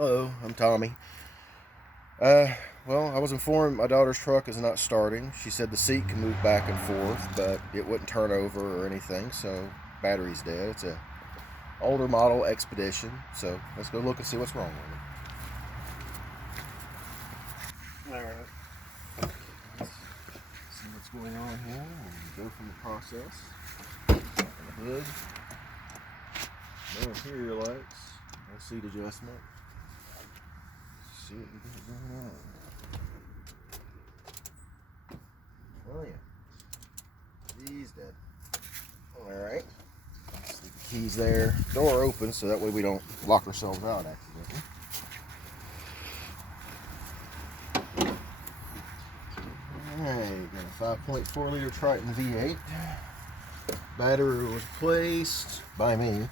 Hello, I'm Tommy. Well, I was informed my daughter's truck is not starting. She said the seat can move back and forth, but it wouldn't turn over or anything, so battery's dead. It's a older model Expedition, so let's go look and see what's wrong with it. Alright. Let's see what's going on here and go from the process. The hood. No interior lights. No seat adjustment. See what we got going on. Oh yeah. He's dead. Alright. Let's leave the keys there. Door open so that way we don't lock ourselves out accidentally. Alright, got a 5.4 liter Triton V8. Battery was placed by me.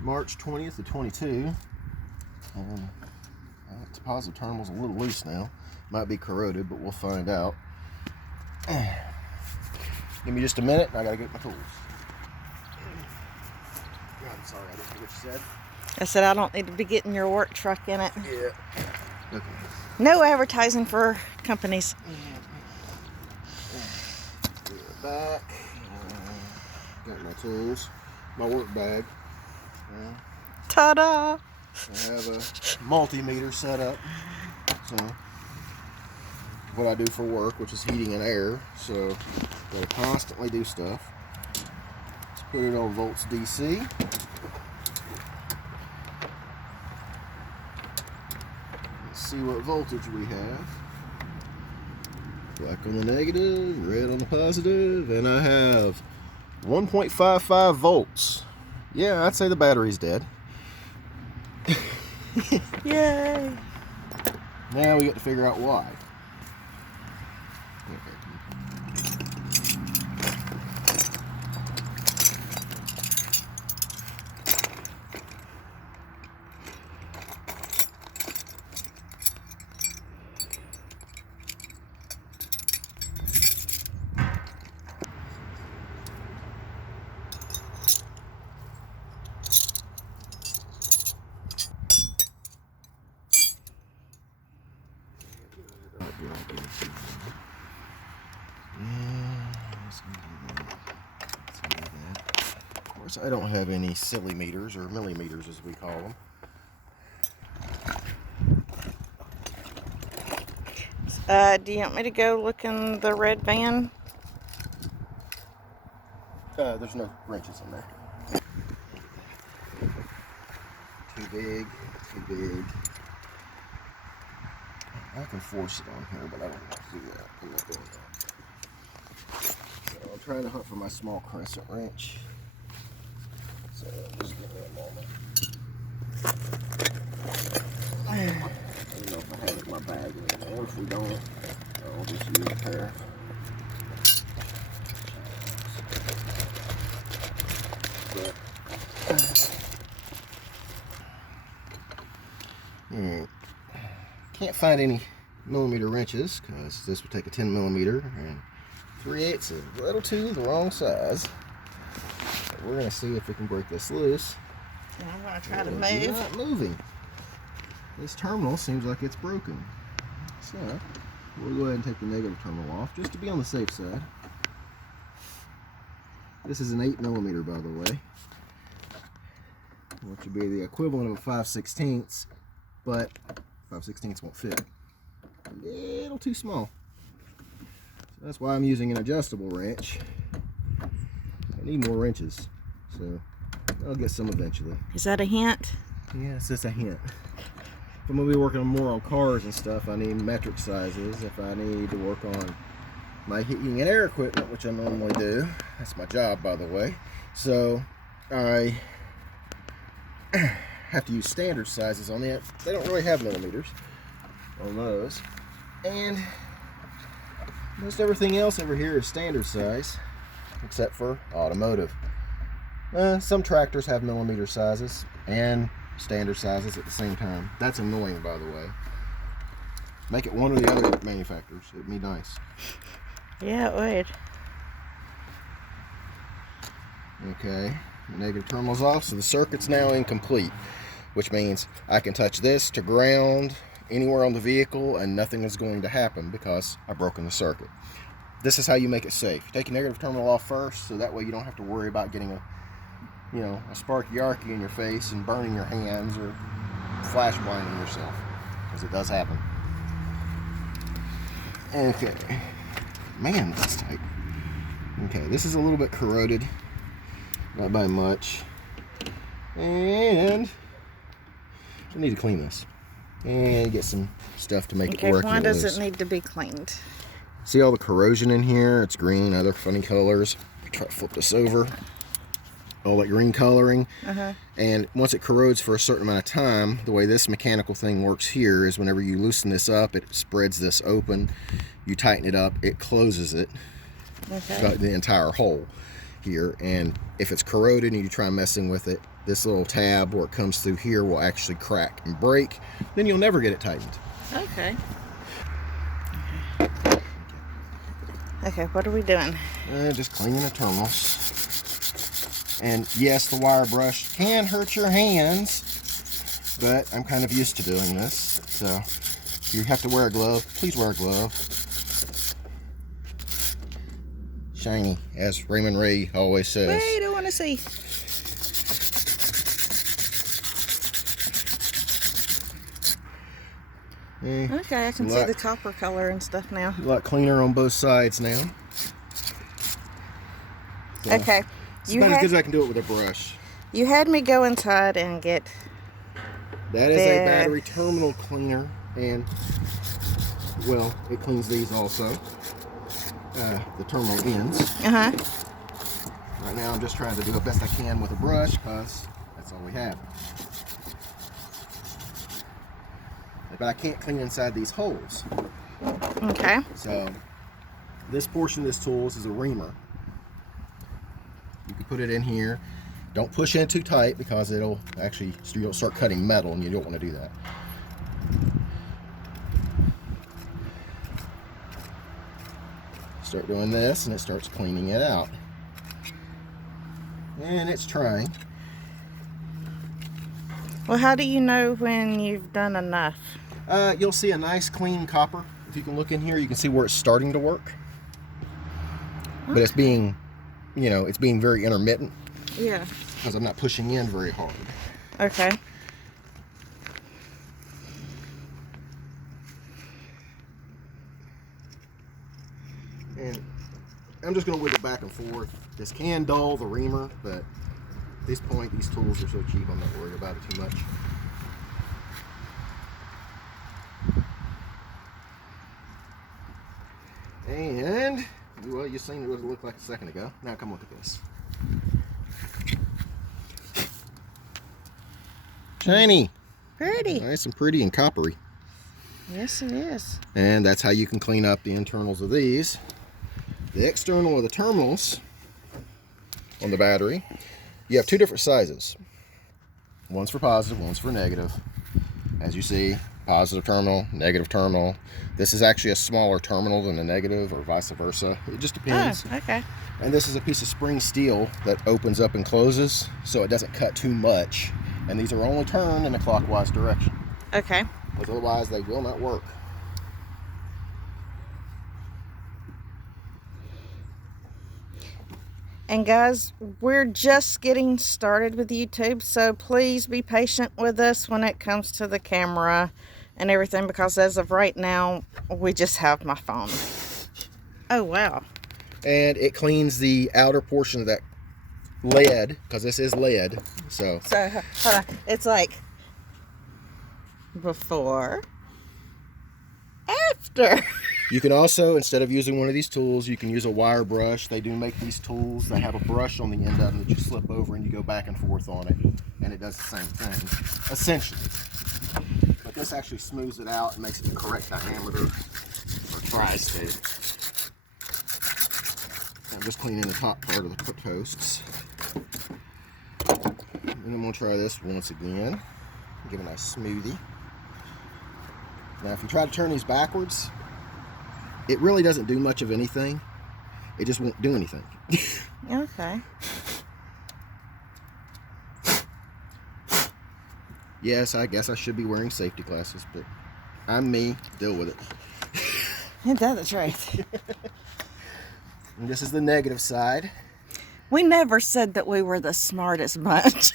March 20th of 22. Deposit terminal's a little loose now. Might be corroded, but we'll find out. Give me just a minute and I gotta get my tools. I'm sorry, I didn't hear what you said. I said I don't need to be getting your work truck in it. Yeah. Okay. No advertising for companies. Back. Got my tools. My work bag. Ta-da! I have a multimeter set up. So what I do for work, which is heating and air, so gotta constantly do stuff. Let's put it on volts DC. Let's see what voltage we have. Black on the negative, red on the positive, and I have 1.55 volts. Yeah, I'd say the battery's dead. Yay! Now we get to figure out why. Of course, I don't have any silly meters or millimeters as we call them. Do you want me to go look in the red van? There's no wrenches in there. Too big, too big. I can force it on here, but I don't want to do that. I'm not doing that. So I'm trying to hunt for my small crescent wrench. So just give me a moment. I don't know if I have it in my bag anymore. If we don't, I'll just use a pair. Can't find any millimeter wrenches because this would take a 10 millimeter and 3/8 is a little too the wrong size. So we're going to see if we can break this loose. And I'm going to try to It's move. not moving. This terminal seems like it's broken. So we'll go ahead and take the negative terminal off just to be on the safe side. This is an 8 millimeter, by the way, which would be the equivalent of a 5/16, but 5/16 won't fit. A little too small. So that's why I'm using an adjustable wrench. I need more wrenches, so I'll get some eventually. Is that a hint? Yeah, it's just a hint. If I'm going to be working more on cars and stuff, I need metric sizes. If I need to work on my heating and air equipment, which I normally do, that's my job, by the way, so I have to use standard sizes on it. They don't really have millimeters on those, and most everything else over here is standard size except for automotive. Some tractors have millimeter sizes and standard sizes at the same time. That's annoying, by the way. Make it one or the other manufacturers. It'd be nice. Yeah, it would. Okay, negative terminal's off, so the circuit's now incomplete, which means I can touch this to ground anywhere on the vehicle and nothing is going to happen because I've broken the circuit. This is how you make it safe. You take your negative terminal off first, so that way you don't have to worry about getting a sparky arky in your face and burning your hands or flash blinding yourself, because it does happen. Okay, man, that's tight. Okay, this is a little bit corroded, not by much, and I need to clean this and get some stuff to make it work. Why does it need to be cleaned? See all the corrosion in here? It's green, other funny colors. Try to flip this over. All that green coloring. And once it corrodes for a certain amount of time, the way this mechanical thing works here is whenever you loosen this up, it spreads this open. You tighten it up, it closes it. The entire hole here. And if it's corroded and you try messing with it, this little tab where it comes through here will actually crack and break. Then you'll never get it tightened. Okay, what are we doing? Just cleaning the terminals. And yes, the wire brush can hurt your hands, but I'm kind of used to doing this. So if you have to wear a glove, please wear a glove. Shiny, as Raymond Ray always says. Wait, I want to see. Okay, I can see the copper color and stuff now. A lot cleaner on both sides now. So, okay. It's about as good as I can do it with a brush. You had me go inside and get... That is a battery terminal cleaner, and, well, it cleans these also. The terminal ends. Right now I'm just trying to do the best I can with a brush because that's all we have. But I can't clean inside these holes. Okay. So this portion of this tool is a reamer. You can put it in here. Don't push in too tight because you'll start cutting metal, and you don't want to do that. Start doing this and it starts cleaning it out. And it's trying. Well, how do you know when you've done enough? You'll see a nice clean copper. If you can look in here, you can see where it's starting to work. But it's being, it's being very intermittent. Yeah. Because I'm not pushing in very hard. Okay. And I'm just going to wiggle back and forth. This can dull the reamer, but at this point, these tools are so cheap, I'm not worried about it too much. And, well, you seen what it looked like a second ago. Now come look at this. Shiny. Pretty. Nice and pretty and coppery. Yes, it is. And that's how you can clean up the internals of these. The external of the terminals on the battery, you have two different sizes. One's for positive, one's for negative. As you see, positive terminal, negative terminal. This is actually a smaller terminal than the negative, or vice versa. It just depends. Oh, okay. And this is a piece of spring steel that opens up and closes, so it doesn't cut too much. And these are only turned in a clockwise direction. Okay. Because otherwise they will not work. And guys, we're just getting started with YouTube, so please be patient with us when it comes to the camera and everything, because as of right now, we just have my phone. Oh, wow. And it cleans the outer portion of that lead, because this is lead. So hold on. It's like before, after. You can also, instead of using one of these tools, you can use a wire brush. They do make these tools. They have a brush on the end of them that you slip over and you go back and forth on it. And it does the same thing, essentially. But this actually smooths it out and makes it the correct diameter, or tries to. I'm just cleaning the top part of the posts. And I'm going to try this once again. Give it a nice smoothie. Now, if you try to turn these backwards, it really doesn't do much of anything. It just won't do anything. Okay. Yes, I guess I should be wearing safety glasses, but I'm me. Deal with it. Ain't that the truth? And this is the negative side. We never said that we were the smartest bunch.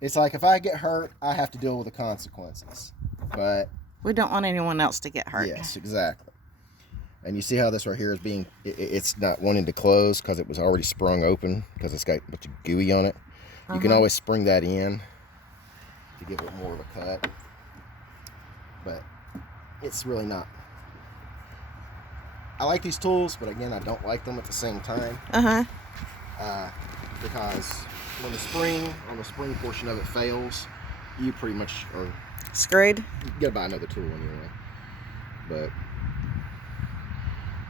It's like if I get hurt, I have to deal with the consequences. But We don't want anyone else to get hurt. yes, exactly. And you see how this right here is being, it's not wanting to close because it was already sprung open because it's got a bunch of gooey on it. You can always spring that in to give it more of a cut. But it's really not. I like these tools, but again, I don't like them at the same time. Because when the spring, on the spring portion of it fails, you pretty much are Screwed. you gotta buy another tool anyway. But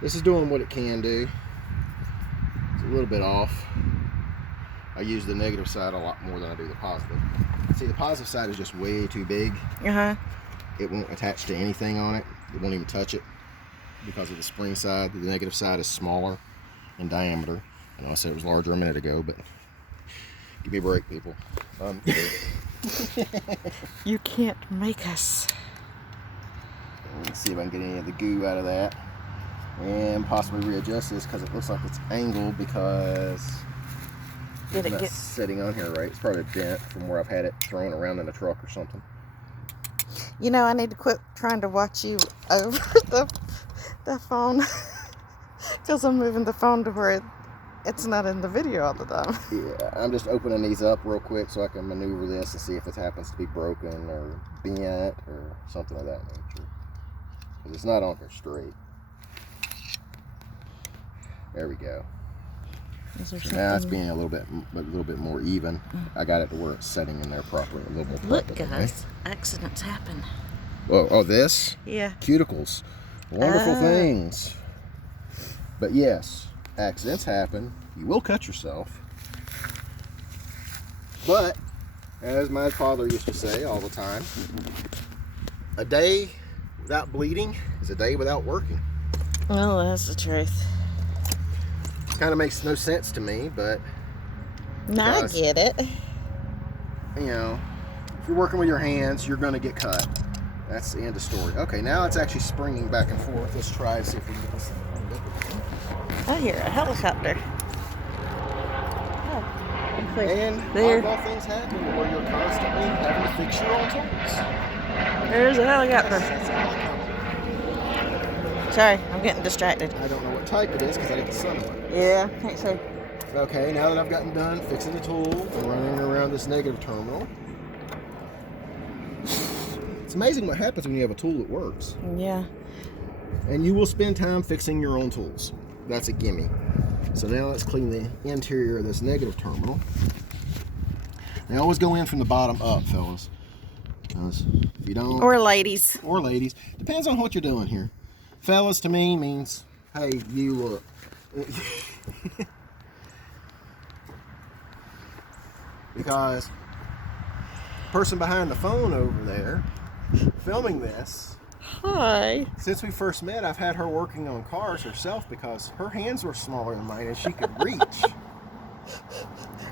this is doing what it can do. It's a little bit off. I use the negative side a lot more than I do the positive. See, the positive side is just way too big. It won't attach to anything on it. It won't even touch it because of the spring side. The negative side is smaller in diameter. I know I said it was larger a minute ago, but give me a break, people. You can't make us. Let's see if I can get any of the goo out of that and possibly readjust this because it looks like it's angled because Did it's it not get? sitting on here right. It's probably a dent from where I've had it thrown around in a truck or something. You know, I need to quit trying to watch you over the phone because I'm moving the phone to where it's not in the video all the time. Yeah, I'm just opening these up real quick so I can maneuver this and see if it happens to be broken or bent or something of that nature. Because it's not on here straight. There we go. Is there So now it's something- being a little bit more even. I got it to where it's setting in there properly, a little more Look, properly. guys, accidents happen. Oh, this? Yeah. Cuticles. Wonderful things. But yes, accidents happen. You will cut yourself. But, as my father used to say all the time, a day without bleeding is a day without working. Well, that's the truth. Kind of makes no sense to me, but, No, I Guys. get it. you know, if you're working with your hands, you're going to get cut. That's the end of story. Okay, now it's actually springing back and forth. Let's try and see if we can get this. I hear a helicopter. Oh, And there. oddball things happen where you're constantly having to fix your own tools. There's a helicopter. That's how it comes. Sorry, I'm getting distracted. I don't know what type it is because I get the sun on it. Yeah, can't say. Okay, now that I've gotten done fixing the tool and running around this negative terminal, it's amazing what happens when you have a tool that works. Yeah. And you will spend time fixing your own tools. That's a gimme. So now let's clean the interior of this negative terminal. They always go in from the bottom up, fellas. 'Cause if you don't, Or ladies. or ladies, depends on what you're doing here. Fellas to me means, hey, you look. Because the person behind the phone over there filming this, Hi. since we first met, I've had her working on cars herself because her hands were smaller than mine and she could reach.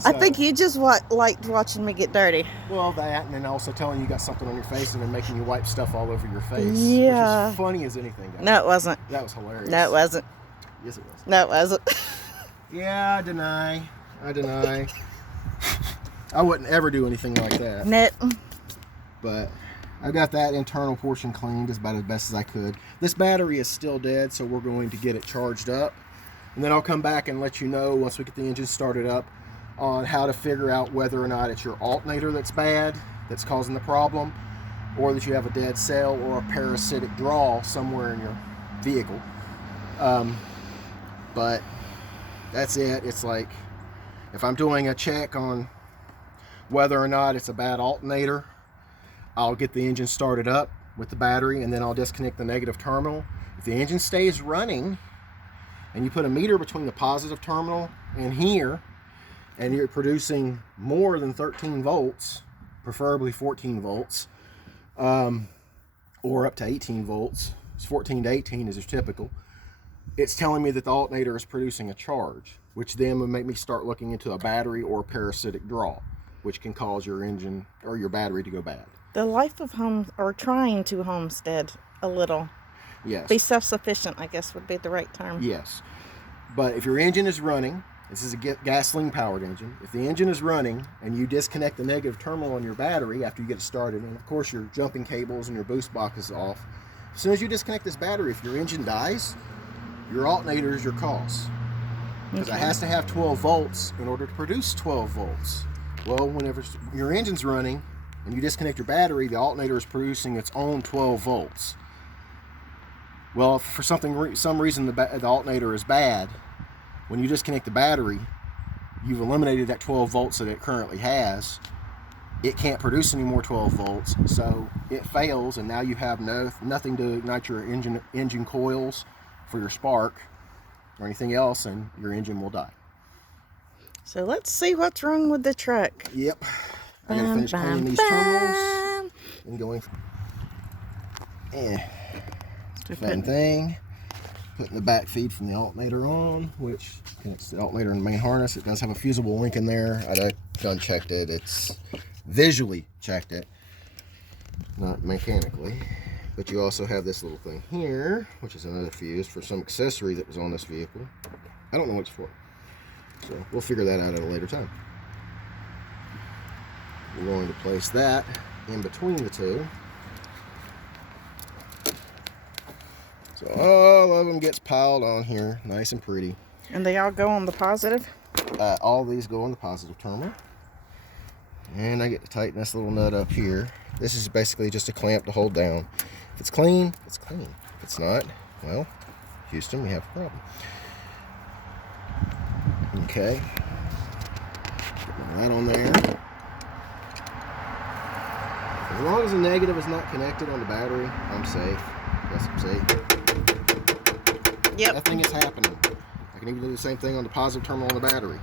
I So, think you just liked watching me get dirty. well, that, and then also telling you got something on your face and then making you wipe stuff all over your face. Yeah. Which is funny as anything, guys. No, it wasn't. That was hilarious. No, it wasn't. Yes, it was. No, it wasn't. Yeah, I deny. I wouldn't ever do anything like that. Net. But I got that internal portion cleaned about as best as I could. This battery is still dead, so we're going to get it charged up. And then I'll come back and let you know once we get the engine started up on how to figure out whether or not it's your alternator that's bad, that's causing the problem, or that you have a dead cell or a parasitic draw somewhere in your vehicle. But that's it. It's like if I'm doing a check on whether or not it's a bad alternator, I'll get the engine started up with the battery and then I'll disconnect the negative terminal. If the engine stays running and you put a meter between the positive terminal and here and you're producing more than 13 volts, preferably 14 volts, or up to 18 volts, 14 to 18 is your typical, it's telling me that the alternator is producing a charge, which then would make me start looking into a battery or parasitic draw, which can cause your engine or your battery to go bad. The life of home, or trying to homestead a little. Yes. Be self-sufficient, I guess would be the right term. Yes. But if your engine is running, this is a gasoline powered engine. If the engine is running and you disconnect the negative terminal on your battery after you get it started, and of course your jumping cables and your boost box is off, as soon as you disconnect this battery, if your engine dies, your alternator is your cause. Because it has to have 12 volts in order to produce 12 volts. Well, whenever your engine's running and you disconnect your battery, the alternator is producing its own 12 volts. Well, if for some reason the alternator is bad, when you disconnect the battery, you've eliminated that 12 volts that it currently has. It can't produce any more 12 volts, so it fails, and now you have nothing to ignite your engine coils for your spark or anything else, and your engine will die. So let's see what's wrong with the truck. Yep. I gotta finish cleaning these terminals and going. Fun thing. Putting the back feed from the alternator on, which connects the alternator and the main harness. It does have a fusible link in there. I done checked it. It's visually checked it, not mechanically. But you also have this little thing here, which is another fuse for some accessory that was on this vehicle. I don't know what it's for. So we'll figure that out at a later time. We're going to place that in between the two. So all of them gets piled on here, nice and pretty. And they all go on the positive? All these go on the positive terminal. And I get to tighten this little nut up here. This is basically just a clamp to hold down. If it's clean, it's clean. If it's not, well, Houston, we have a problem. Okay. Put that on there. As long as the negative is not connected on the battery, I'm safe. Yes, I'm safe. Yep. Nothing is happening. I can even do the same thing on the positive terminal on the battery.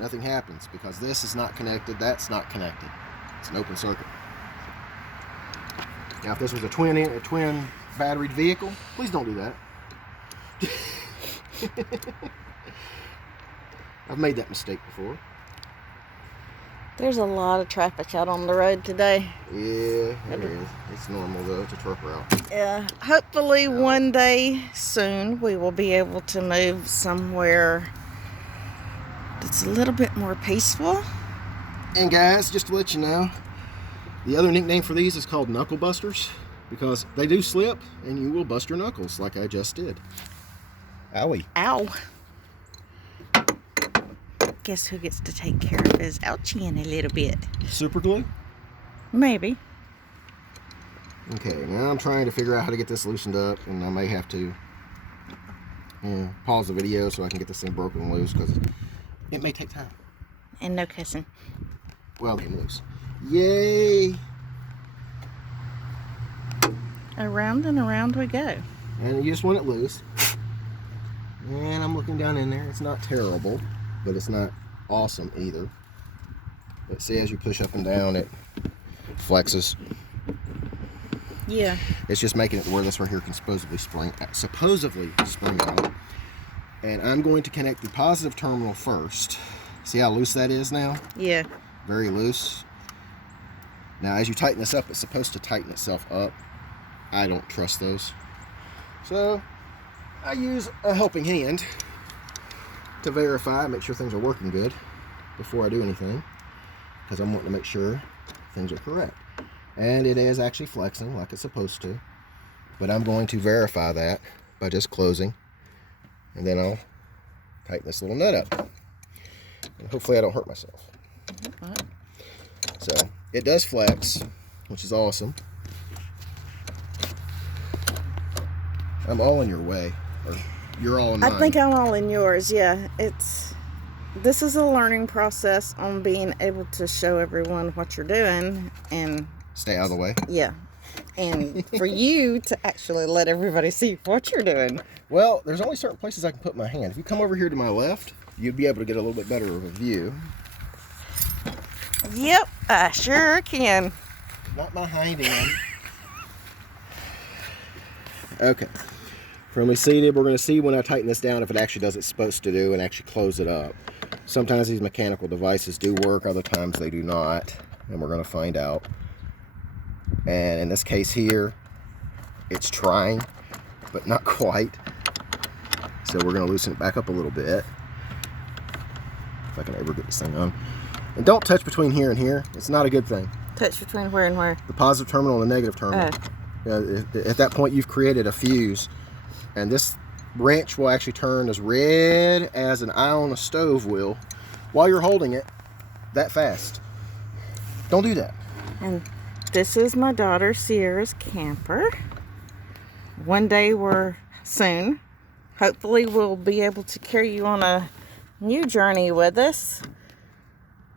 Nothing happens because this is not connected, that's not connected. It's an open circuit. Now, if this was a twin batteried vehicle, please don't do that. I've made that mistake before. There's a lot of traffic out on the road today. Yeah, it is. It's normal though, it's a truck route. Yeah, hopefully one day soon we will be able to move somewhere that's a little bit more peaceful. And guys, just to let you know, the other nickname for these is called knuckle busters because they do slip and you will bust your knuckles like I just did. Owie. Ow. Guess who gets to take care of his ouchie in a little bit? Super glue? Maybe. Okay, now I'm trying to figure out how to get this loosened up, and I may have to pause the video so I can get this thing broken loose because it may take time. And no cussing. Well, getting loose. Yay! Around and around we go. And you just want it loose. And I'm looking down in there. It's not terrible, but it's not awesome either. But see, as you push up and down, it flexes. Yeah. It's just making it where this right here can supposedly spring out. And I'm going to connect the positive terminal first. See how loose that is now? Yeah. Very loose. Now, as you tighten this up, it's supposed to tighten itself up. I don't trust those. So, I use a helping hand to verify, make sure things are working good before I do anything, because I'm wanting to make sure things are correct. And it is actually flexing like it's supposed to, but I'm going to verify that by just closing, and then I'll tighten this little nut up. And hopefully I don't hurt myself. So it does flex, which is awesome. I'm all in your way, or you're all in mine. I think I'm all in yours, yeah. This is a learning process on being able to show everyone what you're doing and stay out of the way. Yeah. And for you to actually let everybody see what you're doing. Well, there's only certain places I can put my hand. If you come over here to my left, you'd be able to get a little bit better of a view. Yep, I sure can. Not my hind end. Okay. Firmly seated. We're going to see when I tighten this down if it actually does what it's supposed to do and actually close it up. Sometimes these mechanical devices do work, other times they do not, and we're going to find out. And in this case here, it's trying, but not quite. So we're going to loosen it back up a little bit. If I can ever get this thing on. And don't touch between here and here. It's not a good thing. Touch between where and where? The positive terminal and the negative terminal. At that point, you've created a fuse. And this wrench will actually turn as red as an eye on a stove will while you're holding it that fast. Don't do that. And this is my daughter Sierra's camper. One day soon, hopefully we'll be able to carry you on a new journey with us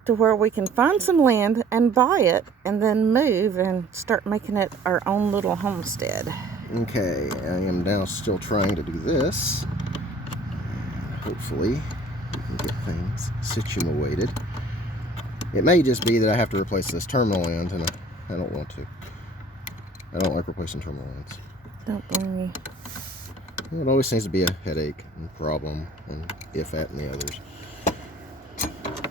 to where we can find some land and buy it and then move and start making it our own little homestead. Okay, I am now still trying to do this. Hopefully we can get things situated. It may just be that I have to replace this terminal end, and I don't want to. I don't like replacing terminal ends. Don't blame me. It always seems to be a headache and problem, and if that and the others.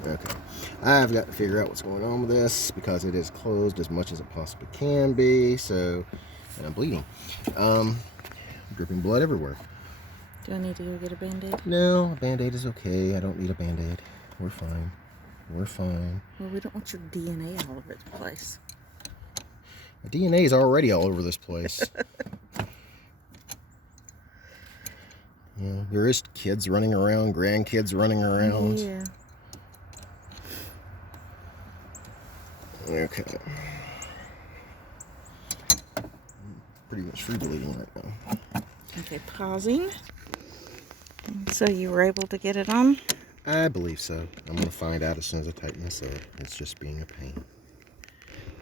Okay, I've got to figure out what's going on with this because it is closed as much as it possibly can be. So, and I'm bleeding. Dripping blood everywhere. Do I need to go get a Band-Aid? No, a Band-Aid is okay. I don't need a Band-Aid. We're fine. We're fine. Well, we don't want your DNA all over the place. My DNA is already all over this place. Yeah, there is kids running around, grandkids running around. Yeah. Okay. Pretty much free bleeding right now. Okay, pausing. So you were able to get it on? I believe so. I'm going to find out as soon as I tighten this up. It's just being a pain.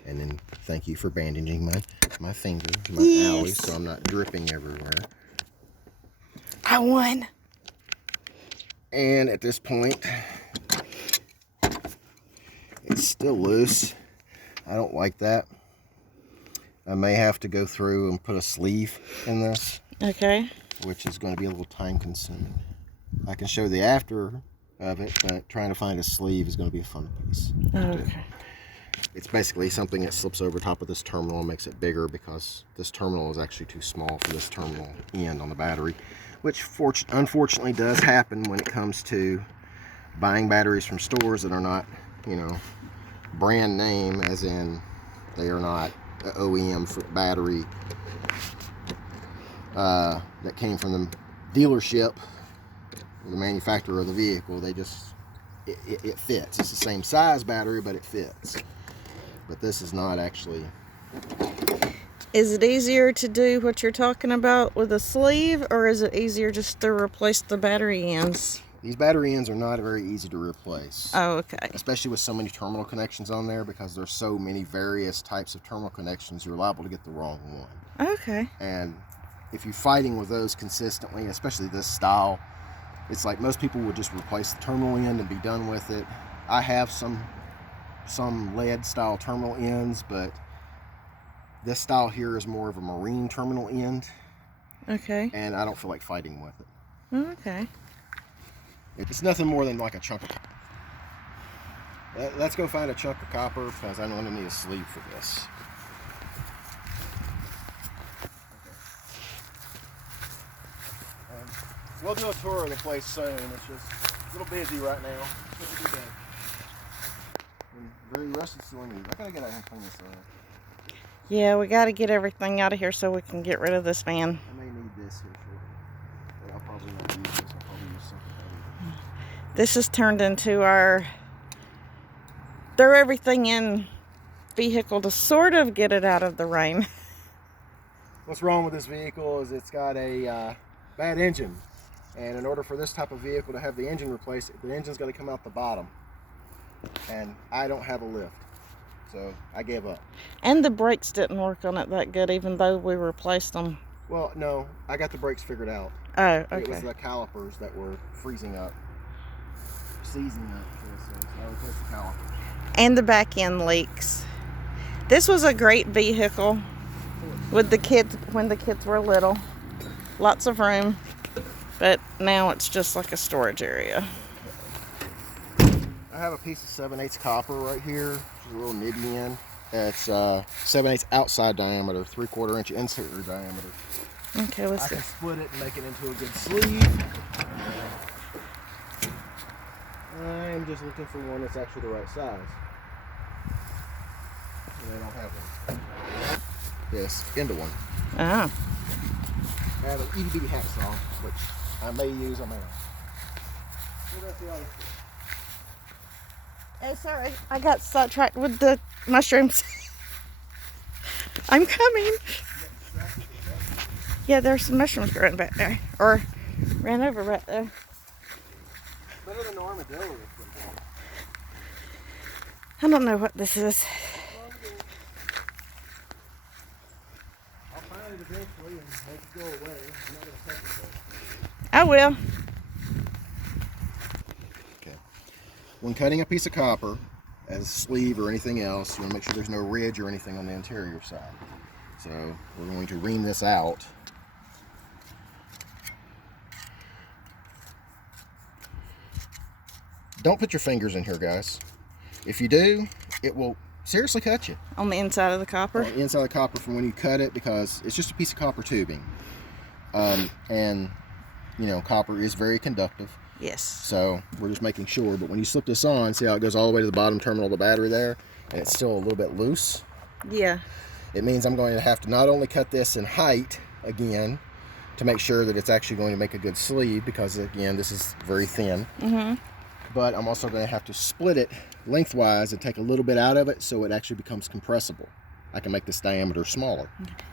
And then thank you for bandaging my finger, my owie, so I'm not dripping everywhere. I won. And at this point, it's still loose. I don't like that. I may have to go through and put a sleeve in this. Okay. Which is going to be a little time consuming. I can show the after of it, but trying to find a sleeve is going to be a fun piece. Okay. It's basically something that slips over top of this terminal and makes it bigger because this terminal is actually too small for this terminal end on the battery, which unfortunately does happen when it comes to buying batteries from stores that are not, you know, brand name, as in they are not an OEM battery that came from the dealership, the manufacturer of the vehicle. They just, it fits. It's the same size battery, but it fits. But this is not actually. Is it easier to do what you're talking about with a sleeve, or is it easier just to replace the battery ends? These battery ends are not very easy to replace. Oh, okay. Especially with so many terminal connections on there, because there's so many various types of terminal connections, you're liable to get the wrong one. Okay. And if you're fighting with those consistently, especially this style, it's like most people would just replace the terminal end and be done with it. I have some lead style terminal ends, but this style here is more of a marine terminal end. Okay. And I don't feel like fighting with it. Okay. It's nothing more than like a chunk of copper. Let's go find a chunk of copper because I'm going to need a sleeve for this. We'll do a tour of the place soon. It's just a little busy right now. Very rusted cylinders. I gotta get out and clean this up. Yeah, we got to get everything out of here so we can get rid of this van. I may need this here shortly. But I'll probably not use this. I'll probably use something other. This has turned into our throw everything in vehicle to sort of get it out of the rain. What's wrong with this vehicle is it's got a bad engine. And in order for this type of vehicle to have the engine replaced, the engine's got to come out the bottom. And I don't have a lift. So I gave up. And the brakes didn't work on it that good, even though we replaced them. Well, no, I got the brakes figured out. Oh, okay. It was the calipers that were freezing up. Seizing up. So I replaced the calipers. And the back end leaks. This was a great vehicle with the kids when the kids were little. Lots of room, but now it's just like a storage area. I have a piece of 7/8 copper right here, which is a little nibby in. It's 7/8 outside diameter, 3/4 inch interior diameter. Okay, let's I see. can split it and make it into a good sleeve. I am just looking for one that's actually the right size. And I don't have one. Yes, into one. Oh. I have an itty bitty hacksaw, which I may use on my own. So that's the other thing. Oh, sorry. I got sidetracked with the mushrooms. I'm coming. Yeah, there's some mushrooms growing back there. Or ran over right there. Better than the armadillo. I don't know what this is. I'll find it eventually and make it go away. I'm not going to touch it though. I will. Okay. When cutting a piece of copper, as a sleeve or anything else, you want to make sure there's no ridge or anything on the interior side. So we're going to ream this out. Don't put your fingers in here, guys. If you do, it will seriously cut you. On the inside of the copper? On the inside of the copper from when you cut it, because it's just a piece of copper tubing. And, you know, copper is very conductive. Yes. So we're just making sure. But when you slip this on, see how it goes all the way to the bottom terminal of the battery there? And it's still a little bit loose. Yeah. It means I'm going to have to not only cut this in height again to make sure that it's actually going to make a good sleeve, because again, this is very thin. Mm-hmm. But I'm also going to have to split it lengthwise and take a little bit out of it so it actually becomes compressible. I can make this diameter smaller.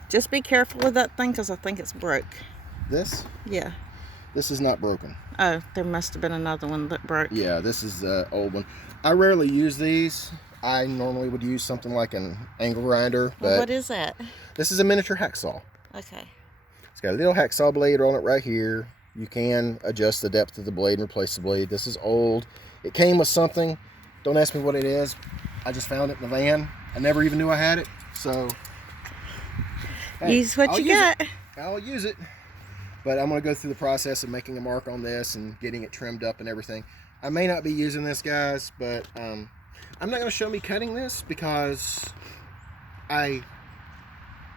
Just be careful with that thing, because I think it's broke. This? Yeah. This is not broken. Oh, there must have been another one that broke. Yeah, this is the old one. I rarely use these. I normally would use something like an angle grinder. But Well, what is that? This is a miniature hacksaw. Okay. It's got a little hacksaw blade on it right here. You can adjust the depth of the blade and replace the blade. This is old. It came with something. Don't ask me what it is. I just found it in the van. I never even knew I had it. So hey, use what I'll you use got. it. I'll use it. But I'm going to go through the process of making a mark on this and getting it trimmed up and everything. I may not be using this, guys, but I'm not going to show me cutting this because I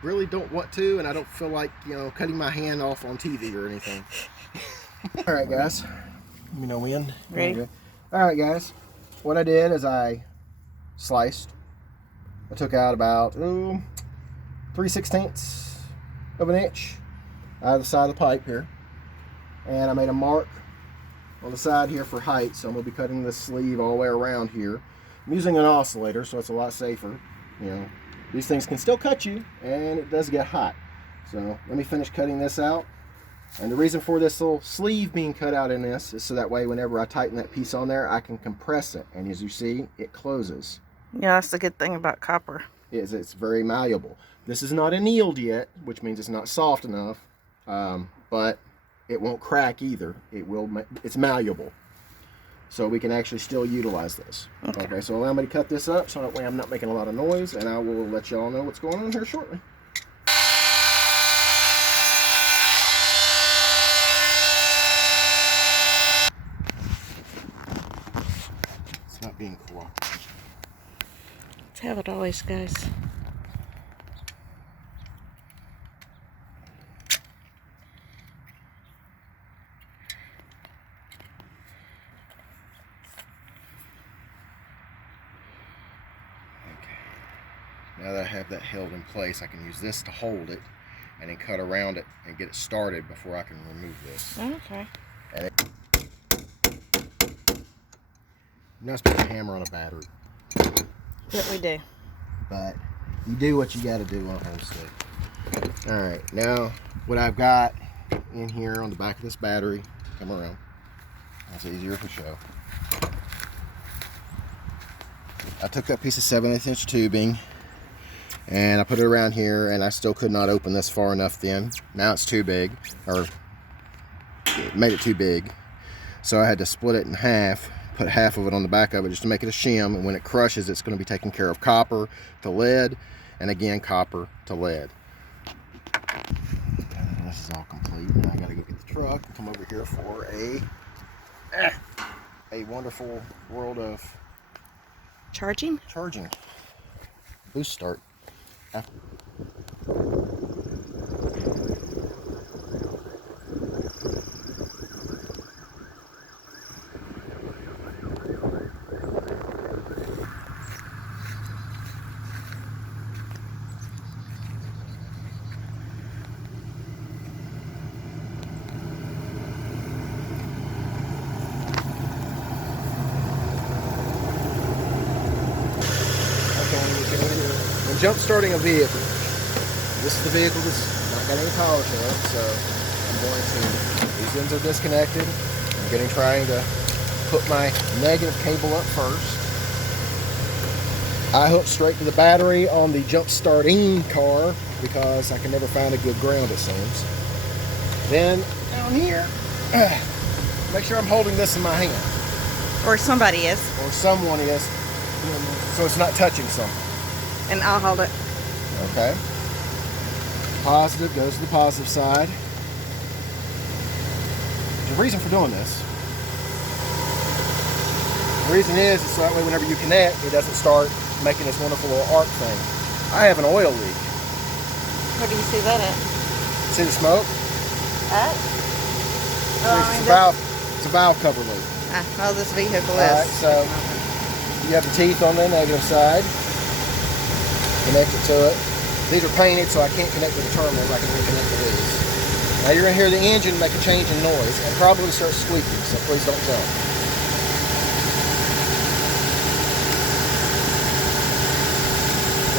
really don't want to, and I don't feel like, you know, cutting my hand off on TV or anything. All right, guys. Let me know when. Ready? All right, guys. What I did is I sliced. I took out about 3/16 of an inch out of the side of the pipe here, and I made a mark on the side here for height. So I'm going to be cutting this sleeve all the way around here. I'm using an oscillator, so it's a lot safer. You know, these things can still cut you, and it does get hot. So let me finish cutting this out. And the reason for this little sleeve being cut out in this is so that way whenever I tighten that piece on there, I can compress it. And as you see, it closes. Yeah, that's the good thing about copper. It's very malleable. This is not annealed yet, which means it's not soft enough, but it won't crack either. It's malleable. So we can actually still utilize this. Okay, so allow me to cut this up so that way I'm not making a lot of noise, and I will let y'all know what's going on here shortly. It's not being cooperative. That's how it always goes. Now that I have that held in place, I can use this to hold it and then cut around it and get it started before I can remove this. Okay. And you're not supposed to hammer on a battery, What we do. but you do what you got to do on a homestead. All right, now what I've got in here on the back of this battery, come around, that's easier to show. I took that piece of 7/8 inch tubing and I put it around here, and I still could not open this far enough then. Now it's too big, or it made it too big. So I had to split it in half, put half of it on the back of it just to make it a shim, and when it crushes, it's going to be taking care of copper to lead, and again, copper to lead. This is all complete. late. Now I gotta go get the truck and come over here for a wonderful world of Charging? charging. Boost start. When jump starting a vehicle, this is the vehicle that's not got any power to it, so I'm going to, these ends are disconnected. I'm trying to put my negative cable up first. I hook straight to the battery on the jump starting car because I can never find a good ground, it seems. Then down here, make sure I'm holding this in my hand. Or somebody is. Or someone is, so it's not touching something. And I'll hold it. Okay. Positive goes to the positive side. There's a reason for doing this. The reason is so that way whenever you connect, it doesn't start making this wonderful little arc thing. I have an oil leak. Where do you see that at? See the smoke? It's a valve cover leak. Well, this vehicle is. Alright, so you have the teeth on the negative side. Connect it to it. These are painted, so I can't connect to the terminals. I can reconnect to these. Now you're going to hear the engine make a change in noise and probably start squeaking, so please don't jump.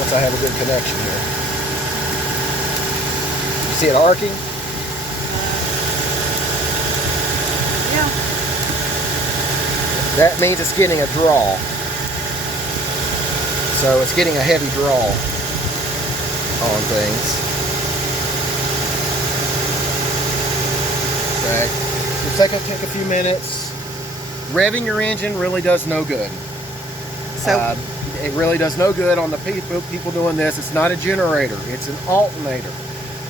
Once I have a good connection here. You see it arcing? Yeah. That means it's getting a draw. So it's getting a heavy draw on things. Okay. It'll take a few minutes. Revving your engine really does no good. So it really does no good on the people doing this. It's not a generator. It's an alternator.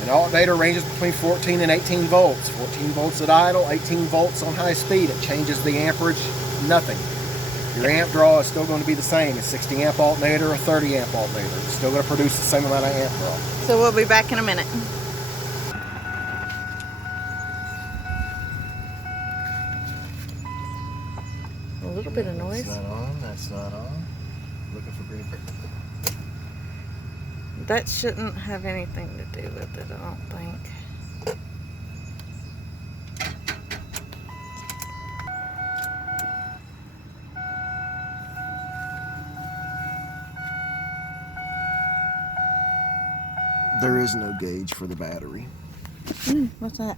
An alternator ranges between 14 and 18 volts. 14 volts at idle, 18 volts on high speed. It changes the amperage, nothing. Your amp draw is still going to be the same. A 60 amp alternator or a 30 amp alternator. It's still going to produce the same amount of amp draw. So we'll be back in a minute. A little bit of noise. That's not on. That's not on. Looking for green. That shouldn't have anything to do with it, I don't think. There is no gauge for the battery. What's that?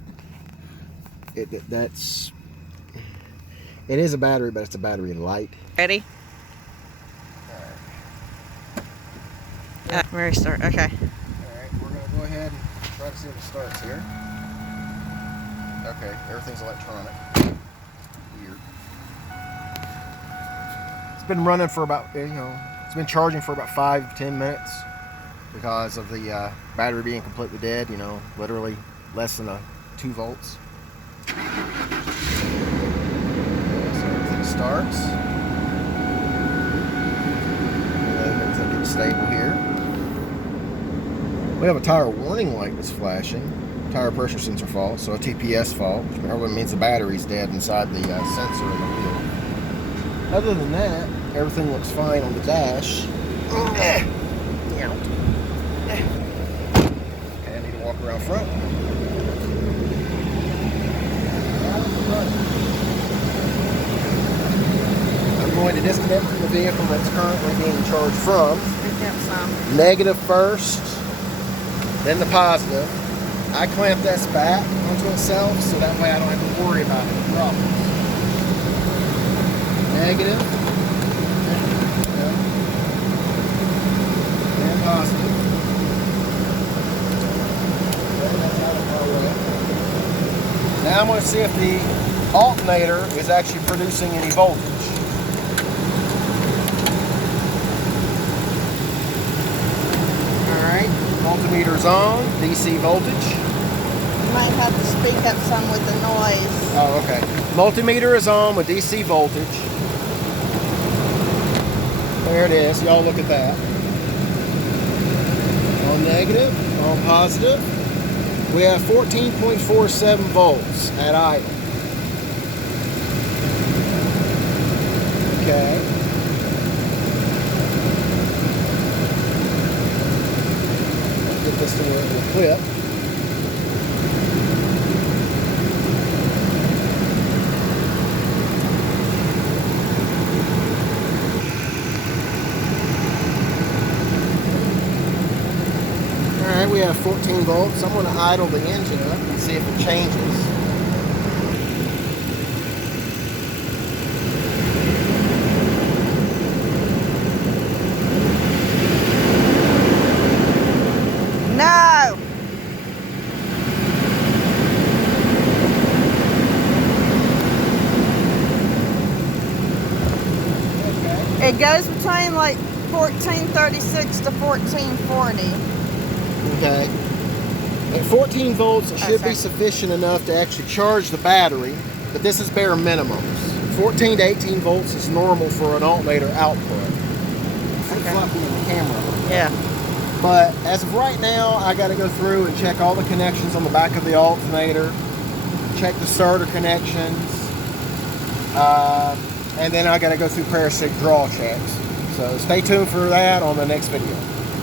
It is a battery, but it's a battery light. Ready? Restart. Okay. Alright, we're going to go ahead and try to see if it starts here. Okay, everything's electronic. Weird. It's been running for about, it's been charging for about 5-10 minutes because of the battery being completely dead, literally less than 2 volts. So everything starts. And everything gets stable here. We have a tire warning light that's flashing. Tire pressure sensor fault, so a TPS fault, which probably means the battery's dead inside the sensor in the wheel. Other than that, everything looks fine on the dash. Okay, I need to walk around front. I'm going to disconnect from the vehicle that's currently being charged from. Pick up some. Negative first, then the positive. I clamp this back onto itself so that way I don't have to worry about any problems. Negative. And positive. Now I'm going to see if the alternator is actually producing any voltage. Alright, multimeter's on, DC voltage. might have to speak up some with the noise. Oh, okay. Multimeter is on with DC voltage. There it is. Y'all look at that. On negative, on positive. We have 14.47 volts at idle. Okay. Get this to where it will clip. Alright, we have 14 volts. I'm going to idle the engine up and see if it changes. No! Okay. It goes between like 1436 to 1440. Okay. At 14 volts, it should Okay. be sufficient enough to actually charge the battery, but this is bare minimums. 14 to 18 volts is normal for an alternator output. Flip-flopping in the camera. Yeah. But as of right now, I got to go through and check all the connections on the back of the alternator, check the starter connections, and then I got to go through parasitic draw checks. So stay tuned for that on the next video.